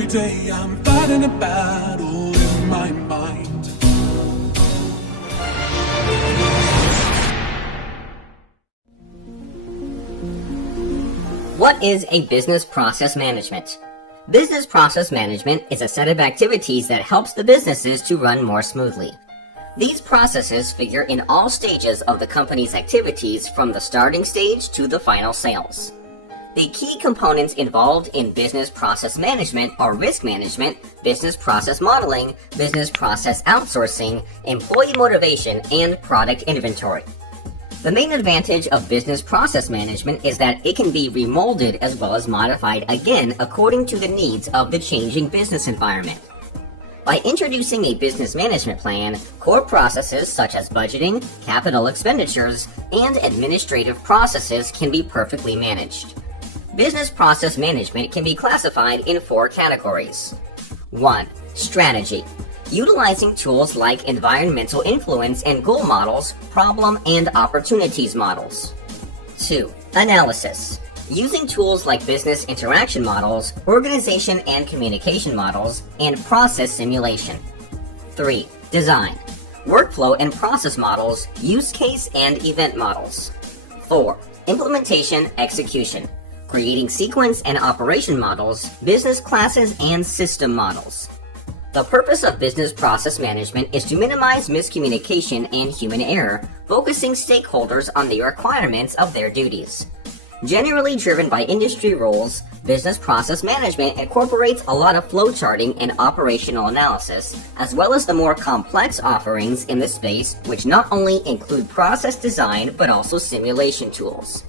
Every day I'm fighting a battle in my mind. What is a business process management? Business process management is a set of activities that helps the businesses to run more smoothly. These processes figure in all stages of the company's activities from the starting stage to the final sales. The key components involved in business process management are risk management, business process modeling, business process outsourcing, employee motivation, and product inventory. The main advantage of business process management is that it can be remolded as well as modified again according to the needs of the changing business environment. By introducing a business management plan, core processes such as budgeting, capital expenditures, and administrative processes can be perfectly managed. Business process management can be classified in 4 categories. 1. Strategy. Utilizing tools like environmental influence and goal models, problem and opportunities models. 2. Analysis. Using tools like business interaction models, organization and communication models, and process simulation. 3. Design. Workflow and process models, use case and event models. 4. Implementation execution. Creating sequence and operation models, business classes, and system models. The purpose of business process management is to minimize miscommunication and human error, focusing stakeholders on the requirements of their duties. Generally driven by industry rules, business process management incorporates a lot of flowcharting and operational analysis, as well as the more complex offerings in the space, which not only include process design but also simulation tools.